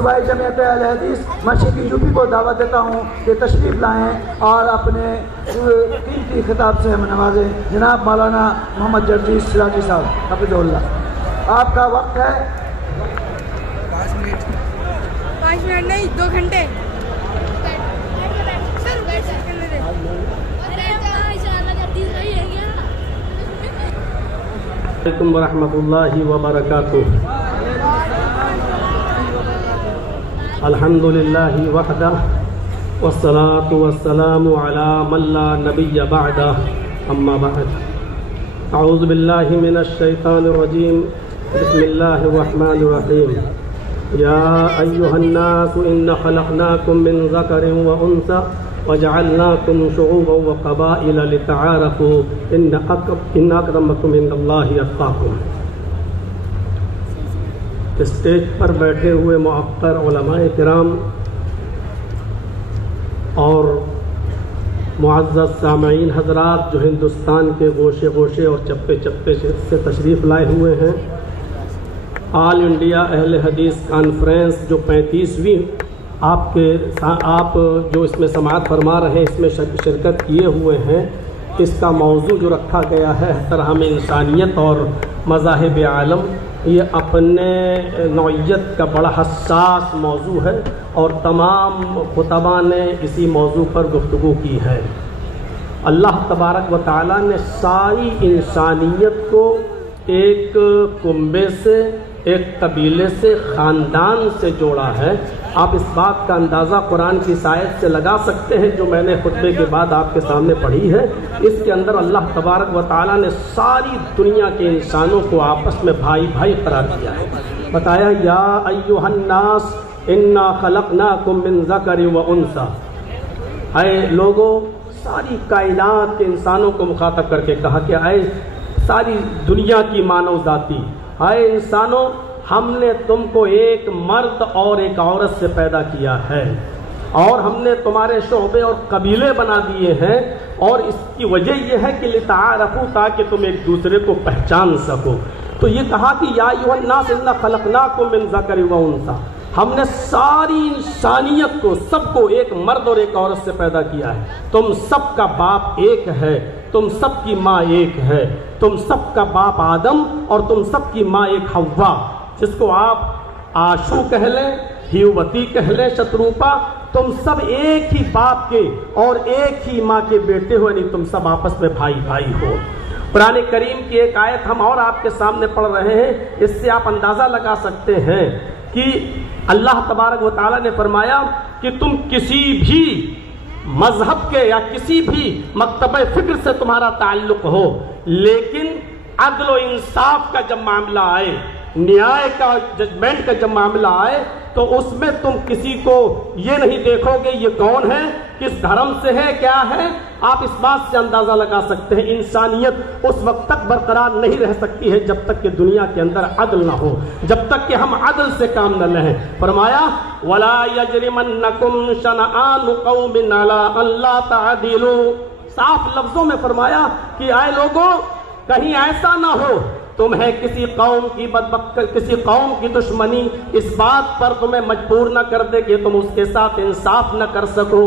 صوبائی جمعیت اہل حدیث مشرقی یوپی کو دعوت دیتا ہوں کہ تشریف لائیں اور اپنے قیمتی خطاب سے ہمیں نوازیں۔ جناب مولانا محمد جرجیس سراجی صاحب حفظہ اللہ، آپ کا وقت ہے 5 منٹ نہیں 2 گھنٹے۔ علیکم ورحمۃ اللہ وبرکاتہ۔ الحمد للہ وحدہ والصلاة والسلام علی من لا نبی بعدہ، اما بعد، اعوذ باللہ من الشیطان الرجیم، بسم اللہ الرحمن الرحیم۔ یا ایہا الناس انا خلقناکم من ذکر وانثی وجعلناکم شعوبا وقبائل لتعارفوا ان اکرمکم عند اللہ اتقاکم۔ اسٹیج پر بیٹھے ہوئے معقر علماء کرام اور معزز سامعین حضرات جو ہندوستان کے گوشے گوشے اور چپے چپے سے تشریف لائے ہوئے ہیں، آل انڈیا اہل حدیث کانفرنس جو 35ویں آپ جو اس میں سماعت فرما رہے ہیں، اس میں شرکت کیے ہوئے ہیں، اس کا موضوع جو رکھا گیا ہے احترام انسانیت اور مذاہب عالم، یہ اپنے نوعیت کا بڑا حساس موضوع ہے اور تمام خطباء نے اسی موضوع پر گفتگو کی ہے۔ اللہ تبارک و تعالیٰ نے ساری انسانیت کو ایک کنبے سے، ایک قبیلے سے، خاندان سے جوڑا ہے۔ آپ اس بات کا اندازہ قرآن کی اس آیت سے لگا سکتے ہیں جو میں نے خطبے کے بعد آپ کے سامنے پڑھی ہے۔ اس کے اندر اللہ تبارک و تعالیٰ نے ساری دنیا کے انسانوں کو آپس میں بھائی بھائی قرار دیا ہے۔ بتایا یا ایھا الناس انا خلقناکم من ذکر و انثی، اے لوگوں، ساری کائنات کے انسانوں کو مخاطب کر کے کہا کہ اے ساری دنیا کی مانو ذاتی، اے انسانوں، ہم نے تم کو ایک مرد اور ایک عورت سے پیدا کیا ہے اور ہم نے تمہارے شعبے اور قبیلے بنا دیے ہیں، اور اس کی وجہ یہ ہے کہ لتعارفوا، تاکہ تم ایک دوسرے کو پہچان سکو۔ تو یہ کہا کہ یا ایھا الناس انا خلقناکم من ذکر و انثی، ہم نے ساری انسانیت کو، سب کو ایک مرد اور ایک عورت سے پیدا کیا ہے۔ تم سب کا باپ ایک ہے، تم سب کی ماں ایک ہے، تم سب کا باپ آدم اور تم سب کی ماں ایک حوا، جس کو آپ آشو کہہ لیں، ہیووتی کہہ لیں، شتروپا، تم سب ایک ہی باپ کے اور ایک ہی ماں کے بیٹے ہو، یعنی تم سب آپس میں بھائی بھائی ہو۔ قرآن کریم کی ایک آیت ہم اور آپ کے سامنے پڑھ رہے ہیں، اس سے آپ اندازہ لگا سکتے ہیں کہ اللہ تبارک و تعالیٰ نے فرمایا کہ تم کسی بھی مذہب کے یا کسی بھی مکتبہ فکر سے تمہارا تعلق ہو، لیکن عدل و انصاف کا جب معاملہ آئے، نیائے کا، ججمنٹ کا جب معاملہ آئے، تو اس میں تم کسی کو یہ نہیں دیکھو گے یہ کون ہے، کس دھرم سے ہے، کیا ہے۔ آپ اس بات سے اندازہ لگا سکتے ہیں انسانیت اس وقت تک برقرار نہیں رہ سکتی ہے جب تک کہ دنیا کے اندر عدل نہ ہو، جب تک کہ ہم عدل سے کام نہ لیں۔ فرمایا وَلَا يَجْرِمَنَّكُمْ شَنَآنُ قَوْمٍ عَلَىٰ أَلَّا تَعْدِلُوا، صاف لفظوں میں فرمایا کہ اے لوگوں، کہیں ایسا نہ ہو تمہیں کسی قوم کی دشمنی اس بات پر تمہیں مجبور نہ کر دے کہ تم اس کے ساتھ انصاف نہ کر سکو۔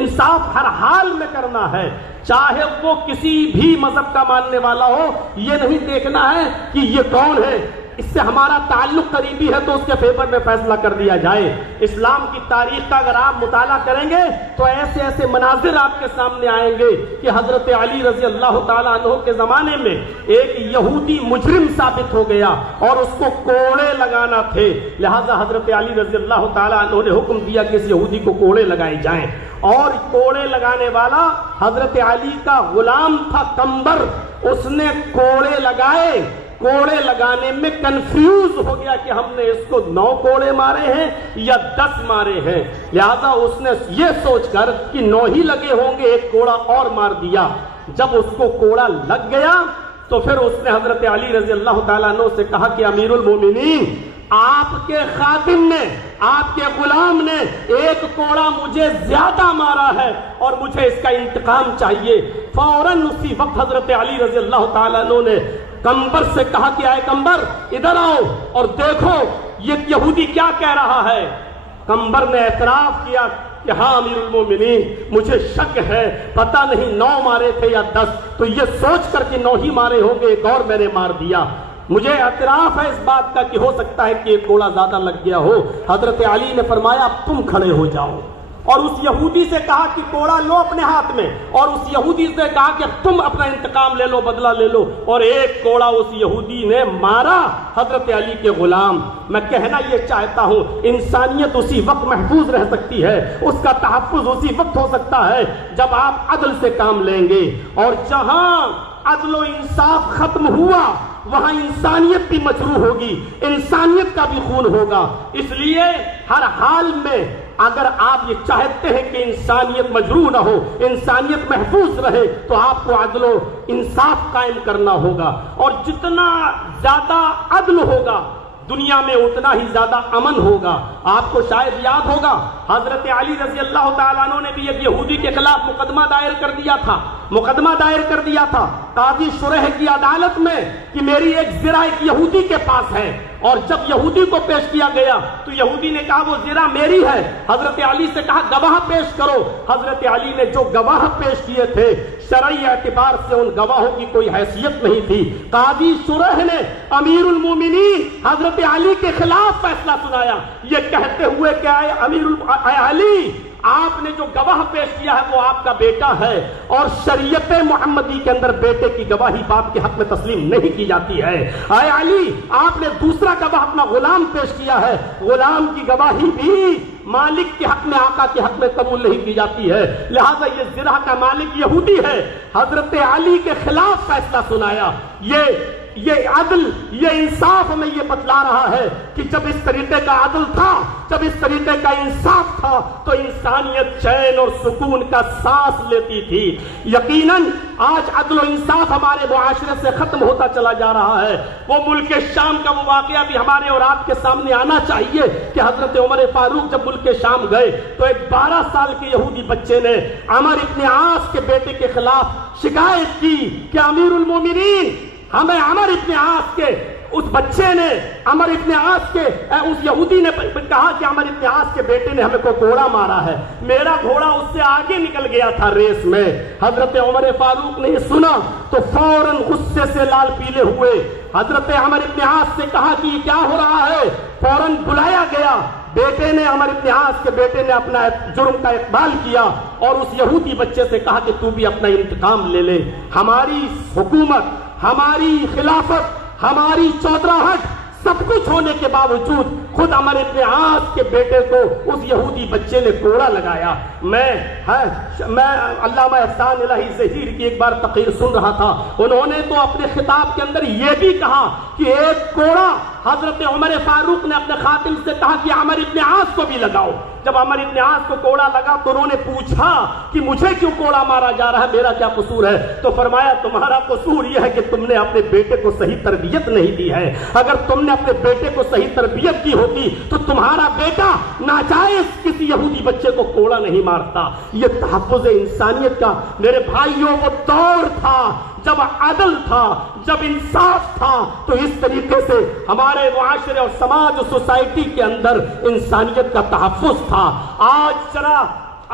انصاف ہر حال میں کرنا ہے، چاہے وہ کسی بھی مذہب کا ماننے والا ہو۔ یہ نہیں دیکھنا ہے کہ یہ کون ہے، اس سے ہمارا تعلق قریبی ہے تو اس کے فیور میں فیصلہ کر دیا جائے۔ اسلام کی تاریخ کا اگر آپ مطالعہ کریں گے تو ایسے ایسے مناظر آپ کے سامنے آئیں گے کہ حضرت علی رضی اللہ تعالیٰ عنہ کے زمانے میں ایک یہودی مجرم ثابت ہو گیا اور اس کو کوڑے لگانا تھے، لہذا حضرت علی رضی اللہ تعالیٰ عنہ نے حکم دیا کہ اس یہودی کو کوڑے لگائے جائیں، اور کوڑے لگانے والا حضرت علی کا غلام تھا قمبر، اس نے کوڑے لگائے، کوڑے لگانے میں کنفیوز ہو گیا کہ ہم نے اس کو 9 کوڑے مارے ہیں یا 10 مارے ہیں، لہذا اس نے یہ سوچ کر کہ 9 ہی لگے ہوں گے ایک کوڑا اور مار دیا۔ جب اس کو کوڑا لگ گیا تو پھر اس نے حضرت علی رضی اللہ تعالیٰ عنہ سے کہا کہ امیر المومنین، آپ کے خادم نے، آپ کے غلام نے ایک کوڑا مجھے زیادہ مارا ہے اور مجھے اس کا انتقام چاہیے۔ فوراً اسی وقت حضرت علی رضی اللہ تعالیٰ عنہ نے قمبر سے کہا کہ اے قمبر ادھر آؤ اور دیکھو یہ یہودی کیا کہہ رہا ہے؟ قنبر نے اعتراف کیا کہ ہاں امیر المومنین مجھے شک ہے، پتہ نہیں 9 مارے تھے یا 10، تو یہ سوچ کر کہ 9 ہی مارے ہوں گے، ایک اور میں نے مار دیا۔ مجھے اعتراف ہے اس بات کا کہ ہو سکتا ہے کہ ایک گولا زیادہ لگ گیا ہو۔ حضرت علی نے فرمایا اب تم کھڑے ہو جاؤ، اور اس یہودی سے کہا کہ کوڑا لو اپنے ہاتھ میں، اور اس یہودی سے کہا کہ تم اپنا انتقام لے لو، بدلہ لے لو، اور ایک کوڑا اس یہودی نے مارا حضرت علی کے غلام۔ میں کہنا یہ چاہتا ہوں انسانیت اسی وقت محفوظ رہ سکتی ہے، اس کا تحفظ اسی وقت ہو سکتا ہے جب آپ عدل سے کام لیں گے، اور جہاں عدل و انصاف ختم ہوا وہاں انسانیت بھی مجروح ہوگی، انسانیت کا بھی خون ہوگا۔ اس لیے ہر حال میں اگر آپ یہ چاہتے ہیں کہ انسانیت مجروح نہ ہو، انسانیت محفوظ رہے، تو آپ کو عدل و انصاف قائم کرنا ہوگا، اور جتنا زیادہ عدل ہوگا دنیا میں اتنا ہی زیادہ امن ہوگا۔ آپ کو شاید یاد ہوگا حضرت علی رضی اللہ تعالیٰ عنہ نے بھی ایک یہودی کے خلاف مقدمہ دائر کر دیا تھا قاضی شریح کی عدالت میں کہ میری ایک زرہ ایک یہودی کے پاس ہے، اور جب یہودی کو پیش کیا گیا تو یہودی نے کہا وہ زرہ میری ہے۔ حضرت علی سے کہا گواہ پیش کرو۔ حضرت علی نے جو گواہ پیش کیے تھے شرعی اعتبار سے ان گواہوں کی کوئی حیثیت نہیں تھی۔ قاضی شریح نے امیر المومنین حضرت علی کے خلاف فیصلہ سنایا، یہ کہتے ہوئے کہ اے علی، آپ نے جو گواہ پیش کیا ہے وہ آپ کا بیٹا ہے، اور شریعت محمدی کے اندر بیٹے کی گواہی باپ کے حق میں تسلیم نہیں کی جاتی ہے۔ اے علی، آپ نے دوسرا گواہ اپنا غلام پیش کیا ہے، غلام کی گواہی بھی مالک کے حق میں، آقا کے حق میں قبول نہیں کی جاتی ہے، لہذا یہ زرہ کا مالک یہودی ہے۔ حضرت علی کے خلاف فیصلہ سنایا۔ یہ عدل، یہ انصاف ہمیں یہ بتلا رہا ہے کہ جب اس طریقے کا عدل تھا، جب اس طریقے کا انصاف تھا، تو انسانیت چین اور سکون کا سانس لیتی تھی۔ یقیناً آج عدل و انصاف ہمارے معاشرے سے ختم ہوتا چلا جا رہا ہے۔ وہ ملک شام کا وہ واقعہ بھی ہمارے اور آپ کے سامنے آنا چاہیے کہ حضرت عمر فاروق جب ملک شام گئے تو ایک 12 سال کے یہودی بچے نے عمر ابن عاص کے بیٹے کے خلاف شکایت کی کہ امیر المومنین، ہمیں عمر ابن عاص کے اس بچے نے، عمر ابن عاص کے اس یہودی نے کہا کہ عمر ابن عاص کے بیٹے نے ہمیں کو گھوڑا مارا ہے، میرا گھوڑا اس سے آگے نکل گیا تھا ریس میں۔ حضرت عمر فاروق نے یہ سنا تو فوراً غصے سے لال پیلے ہوئے حضرت عمر ابن عاص سے کہا کہ یہ کیا ہو رہا ہے؟ فوراً بلایا گیا۔ بیٹے نے، عمر ابن عاص کے بیٹے نے اپنا جرم کا اقبال کیا اور اس یہودی بچے سے کہا کہ تو بھی اپنا انتقام لے لے۔ ہماری حکومت، ہماری خلافت، ہماری چودراہٹ، سب کچھ ہونے کے باوجود خود عمر ابن عاص کے بیٹے کو اس یہودی بچے نے کوڑا لگایا۔ میں علامہ احسان الہی ظہیر کی ایک بار تقریر سن رہا تھا، انہوں نے تو اپنے خطاب کے اندر یہ بھی کہا کہ ایک کوڑا حضرت عمر فاروق نے اپنے خاتم سے کہا کہ عمر ابن عاص کو بھی لگاؤ۔ جب عمر ابن عاص کو کوڑا لگا تو انہوں نے پوچھا کہ مجھے کیوں کوڑا مارا جا رہا ہے، میرا کیا قصور ہے؟ تو فرمایا تمہارا قصور یہ ہے کہ تم نے اپنے بیٹے کو صحیح تربیت نہیں دی ہے۔ اگر تم نے اپنے بیٹے کو صحیح تربیت کی ہوتی تو تمہارا بیٹا ناجائز کسی یہودی بچے کو کوڑا نہیں مارتا۔ یہ تحفظ انسانیت کا میرے بھائیوں وہ دور تھا جب عدل تھا، جب انصاف تھا، تو اس طریقے سے ہمارے معاشرے اور سماج اور سوسائٹی کے اندر انسانیت کا تحفظ تھا۔ آج ذرا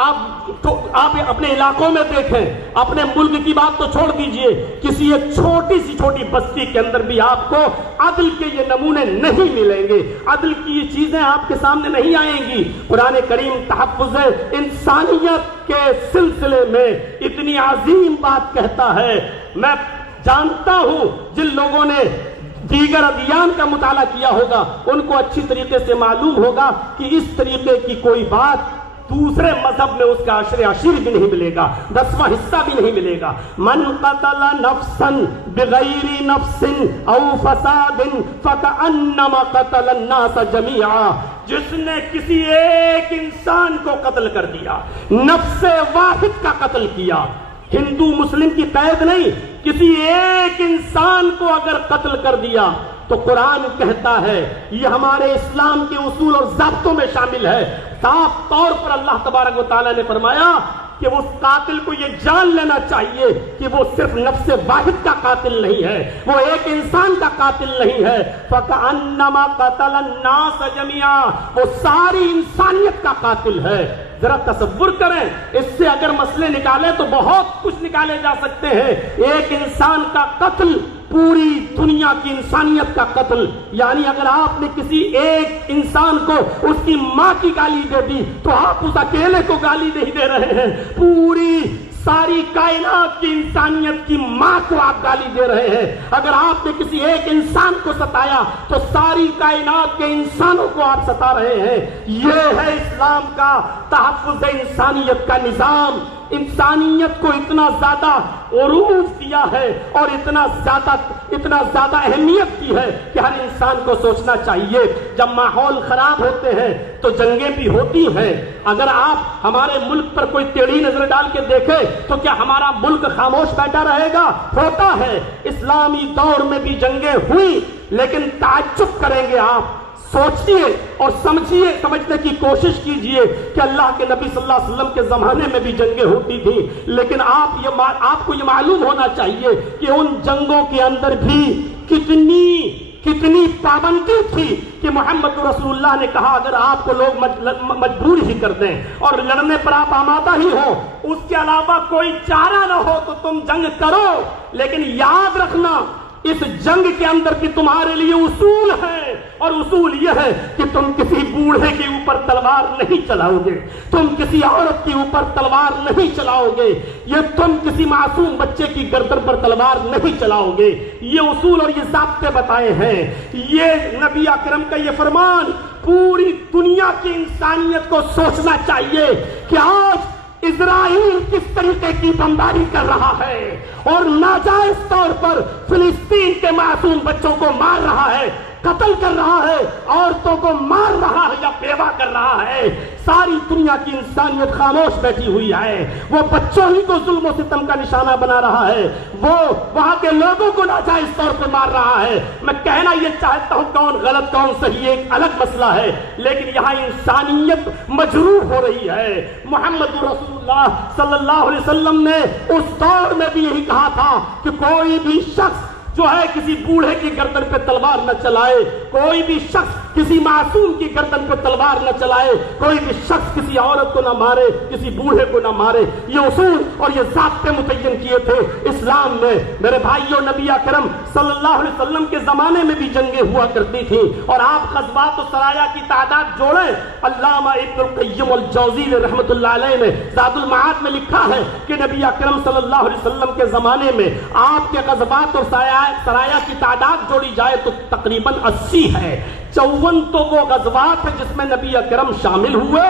آپ اپنے علاقوں میں دیکھیں، اپنے ملک کی بات تو چھوڑ دیجئے، کسی ایک چھوٹی بستی کے اندر بھی آپ کو عدل کے یہ نمونے نہیں ملیں گے، عدل کی یہ چیزیں آپ کے سامنے نہیں آئیں گی۔ قرآن کریم تحفظ انسانیت کے سلسلے میں اتنی عظیم بات کہتا ہے۔ میں جانتا ہوں جن لوگوں نے دیگر ادیان کا مطالعہ کیا ہوگا ان کو اچھی طریقے سے معلوم ہوگا کہ اس طریقے کی کوئی بات دوسرے مذہب میں اس کا عشر عشیر بھی نہیں ملے گا، 10واں حصہ بھی نہیں ملے گا۔ من قتل نفسا بغیر نفس او فساد فکأنما قتل الناس جميعا، جس نے کسی ایک انسان کو قتل کر دیا، نفس واحد کا قتل کیا، ہندو مسلم کی قید نہیں، کسی ایک انسان کو اگر قتل کر دیا تو قرآن کہتا ہے، یہ ہمارے اسلام کے اصول اور ضابطوں میں شامل ہے، صاف طور پر اللہ تبارک و تعالیٰ نے فرمایا کہ اس قاتل کو یہ جان لینا چاہیے کہ وہ صرف نفس واحد کا قاتل نہیں ہے، وہ ایک انسان کا قاتل نہیں ہے۔ فَكَأَنَّمَا قَتَلَ النَّاسَ جَمِيعًا، وہ ساری انسانیت کا قاتل ہے۔ ذرا تصور کریں، اس سے اگر مسئلے نکالے تو بہت کچھ نکالے جا سکتے ہیں۔ ایک انسان کا قتل پوری دنیا کی انسانیت کا قتل، یعنی اگر آپ نے کسی ایک انسان کو اس کی ماں کی گالی دے دی تو آپ اس اکیلے کو گالی نہیں دے رہے ہیں، پوری ساری کائنات کی انسانیت کی ماں کو آپ گالی دے رہے ہیں۔ اگر آپ نے کسی ایک انسان کو ستایا تو ساری کائنات کے انسانوں کو آپ ستا رہے ہیں۔ یہ ہے اسلام کا تحفظ انسانیت کا نظام۔ انسانیت کو اتنا زیادہ عروج دیا ہے اور اتنا زیادہ اہمیت کی ہے کہ ہر انسان کو سوچنا چاہیے، جب ماحول خراب ہوتے ہیں تو جنگیں بھی ہوتی ہیں۔ اگر آپ ہمارے ملک پر کوئی ٹیڑھی نظر ڈال کے دیکھیں تو کیا ہمارا ملک خاموش بیٹھا رہے گا؟ ہوتا ہے۔ اسلامی دور میں بھی جنگیں ہوئی، لیکن تعجب کریں گے آپ، سوچئے اور سمجھنے کی کوشش کیجئے کہ اللہ کے نبی صلی اللہ علیہ وسلم کے زمانے میں بھی جنگیں ہوتی تھیں، لیکن آپ کو یہ معلوم ہونا چاہیے کہ ان جنگوں کے اندر بھی کتنی پابندی تھی کہ محمد رسول اللہ نے کہا اگر آپ کو لوگ مجبور ہی کر دیں اور لڑنے پر آپ آمادہ ہی ہو، اس کے علاوہ کوئی چارہ نہ ہو تو تم جنگ کرو، لیکن یاد رکھنا اس جنگ کے اندر بھی تمہارے لیے اصول ہے، اور اصول یہ ہے کہ تم کسی بوڑھے کے اوپر تلوار نہیں چلاؤ گے، تم کسی عورت کے اوپر تلوار نہیں چلاؤ گے، یہ تم کسی معصوم بچے کی گردن پر تلوار نہیں چلاؤ گے۔ یہ اصول اور یہ ضابطے بتائے ہیں۔ یہ نبی اکرم کا یہ فرمان پوری دنیا کی انسانیت کو سوچنا چاہیے کہ آج اسرائیل کس طریقے کی بمباری کر رہا ہے اور ناجائز طور پر فلسطین کے معصوم بچوں کو مار رہا ہے، قتل کر رہا ہے، عورتوں کو مار رہا ہے یا بیوہ کر رہا ہے۔ ساری دنیا کی انسانیت خاموش بیٹھی ہوئی ہے۔ وہ بچوں ہی کو ظلم و ستم کا نشانہ بنا رہا ہے، وہ وہاں کے لوگوں کو ناجائز طور پہ مار رہا ہے۔ میں کہنا یہ چاہتا ہوں کون غلط کون صحیح ایک الگ مسئلہ ہے، لیکن یہاں انسانیت مجروح ہو رہی ہے۔ محمد رسول اللہ صلی اللہ علیہ وسلم نے اس دور میں بھی یہی کہا تھا کہ کوئی بھی شخص جو ہے کسی بوڑھے کی گردن پہ تلوار نہ چلائے، کوئی بھی شخص کسی معصوم کی گردن پہ تلوار نہ چلائے، کوئی بھی شخص کسی عورت کو نہ مارے، کسی بوڑھے کو نہ مارے۔ یہ اصول اور یہ ضابطے متعین کیے تھے اسلام نے۔ میرے بھائیوں، نبی اکرم صلی اللہ علیہ وسلم کے زمانے میں بھی جنگیں ہوا کرتی تھیں، اور آپ غزوات و سرایا کی تعداد جوڑیں۔ علامہ ابن القیم الجوزی رحمۃ اللہ علیہ نے زاد المعاد میں لکھا ہے کہ نبی اکرم صلی اللہ علیہ وسلم کے زمانے میں آپ کے غزوات اور سرایا کی تعداد جوڑی جائے تو تقریباً 80 ہے۔ 54 تو وہ غزوات ہیں جس میں نبی اکرم شامل ہوئے،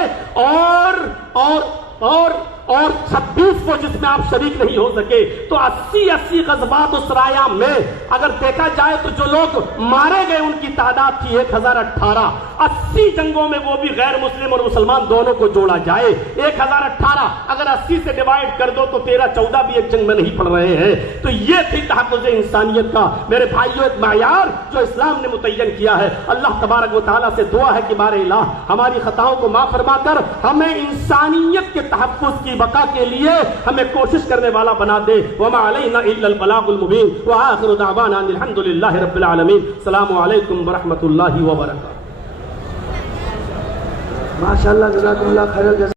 اور 26 کو جس میں آپ شریک نہیں ہو سکے۔ تو 80 غزوات و سرایا میں اگر دیکھا جائے تو جو لوگ مارے گئے ان کی تعداد تھی 1018۔ 80 جنگوں میں وہ بھی غیر مسلم اور مسلمان دونوں کو جوڑا جائے 1018، اگر 80 سے ڈیوائیڈ کر دو تو 13-14 بھی ایک جنگ میں نہیں پڑ رہے ہیں۔ تو یہ تھی تحفظ انسانیت کا میرے بھائیوں ایک معیار جو اسلام نے متعین کیا ہے۔ اللہ تبارک و تعالیٰ سے دعا ہے کہ بار الہ ہماری خطاؤں کو معاف فرما کر ہمیں انسانیت کے تحفظ کی بقا کے لیے ہمیں کوشش کرنے والا بنا دے۔ وما علینا الا البلاغ المبین، وآخر دعوانا ان الحمد للہ رب العالمین۔ السلام علیکم ورحمۃ اللہ وبرکاتہ۔ ماشاء اللہ، جزاکم اللہ خیر الجزا۔